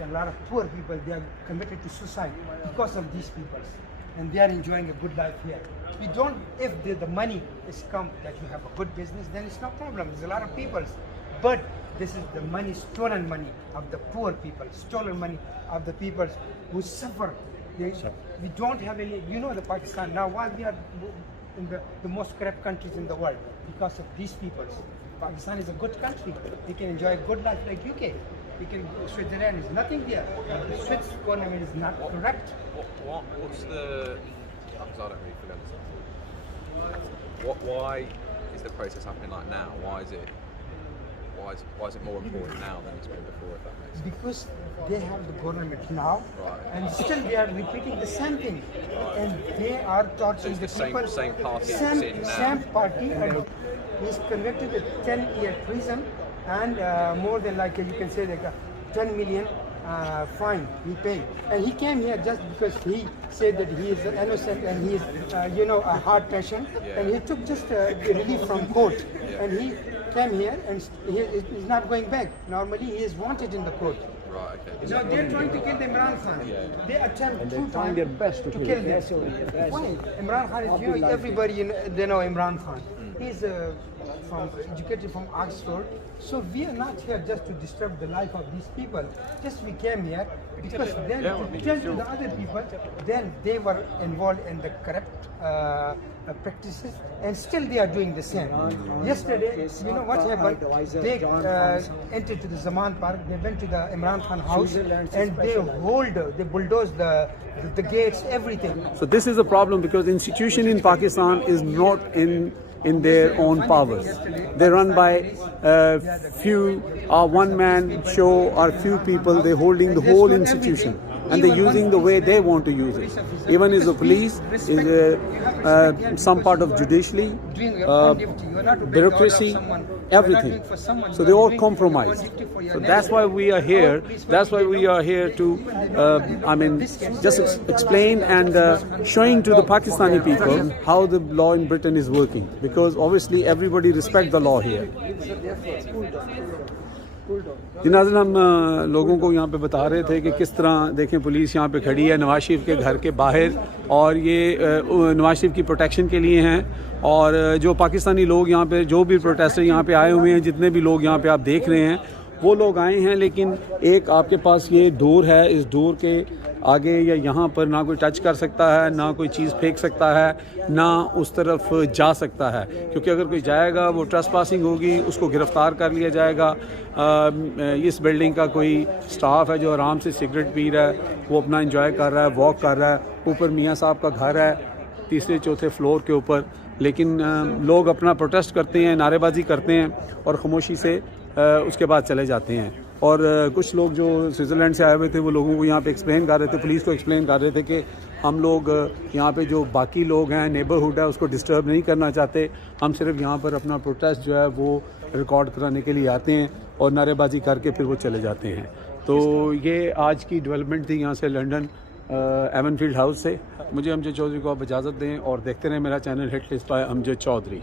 a lot of poor people, they are committed to suicide because of these people, and they are enjoying a good life here. We don't, if the money is come that you have a good business, then it's no problem. There's a lot of people, but this is the money, stolen money of the poor people, stolen money of the people who suffer. We don't have any, you know, the Pakistan now, why we are in the most corrupt countries in the world, because of these people. Pakistan is a good country. We can enjoy a good life like UK. We can, Switzerland is nothing there. The Swiss government is not corrupt. What's the, because I don't really fully understand, why is the process happening like now? Why is it more important now than it's been before, if that makes sense? Because they have the government now, right, and still they are repeating the same thing, right, and they are torturing the people. Same party, same party, and he's convicted with 10-year prison and more than, like, you can say, like 10 million fine he paid. And he came here just because he said that he is innocent and he is, a heart patient, and he took just relief from court, and he came here and he is not going back. Normally he is wanted in the court. Right, okay. No, they're trying to kill the Imran Khan. They attempt 2 times their best to kill him. Why? Imran Khan is, everybody they know Imran Khan. He's educated from Oxford. So we are not here just to disturb the life of these people. Just we came here because then to tell to the other people, then they were involved in the corrupt practices, and still they are doing the same. Yesterday, you know what happened? They entered to the Zaman Park, they went to the Imran Khan house, and they bulldozed the gates, everything. So this is a problem because institution in Pakistan is not in their own powers. They run by few, one-man show or few people. They're holding the whole institution, and they're using the way they want to use it. Even is the police, is some part of judiciary, bureaucracy, everything. So they all compromise. So that's why we are here. That's why we are here to, just explain and showing to the Pakistani people how the law in Britain is working. Because obviously everybody respects the law here. नाज़रीन, हम लोगों को यहाँ पे बता रहे थे कि किस तरह देखें पुलिस यहाँ पे खड़ी है नवाज शरीफ के घर के बाहर, और ये नवाज शरीफ की प्रोटेक्शन के लिए हैं। और जो पाकिस्तानी लोग यहाँ पे, जो भी प्रोटेस्टर यहाँ पे आए हुए हैं, जितने भी लोग यहाँ पे आप देख रहे हैं, वो लोग आए हैं। लेकिन एक आपके पास ये डोर है, इस डोर के आगे या यहाँ पर ना कोई टच कर सकता है, ना कोई चीज़ फेंक सकता है, ना उस तरफ जा सकता है, क्योंकि अगर कोई जाएगा वो ट्रेसपासिंग होगी, उसको गिरफ़्तार कर लिया जाएगा। इस बिल्डिंग का कोई स्टाफ है जो आराम से सिगरेट पी रहा है, वो अपना इंजॉय कर रहा है, वॉक कर रहा है। ऊपर मियाँ साहब का घर है 3-4 फ्लोर के ऊपर, लेकिन लोग अपना प्रोटेस्ट करते हैं, नारेबाजी करते हैं और ख़ामोशी से उसके बाद चले जाते हैं। और कुछ लोग जो स्विट्ज़रलैंड से आए हुए थे वो लोगों को यहाँ पे एक्सप्लेन कर रहे थे, पुलिस को एक्सप्लेन कर रहे थे कि हम लोग यहाँ पे जो बाकी लोग हैं, नेबरहुड है, उसको डिस्टर्ब नहीं करना चाहते। हम सिर्फ यहाँ पर अपना प्रोटेस्ट जो है वो रिकॉर्ड कराने के लिए आते हैं और नारेबाजी करके फिर वो चले जाते हैं। तो ये आज की डेवलपमेंट थी यहाँ से लंदन एवनफील्ड हाउस से। मुझे अमजद चौधरी को आप इजाज़त दें और देखते रहें मेरा channel Hit List by Amjad Chaudhary.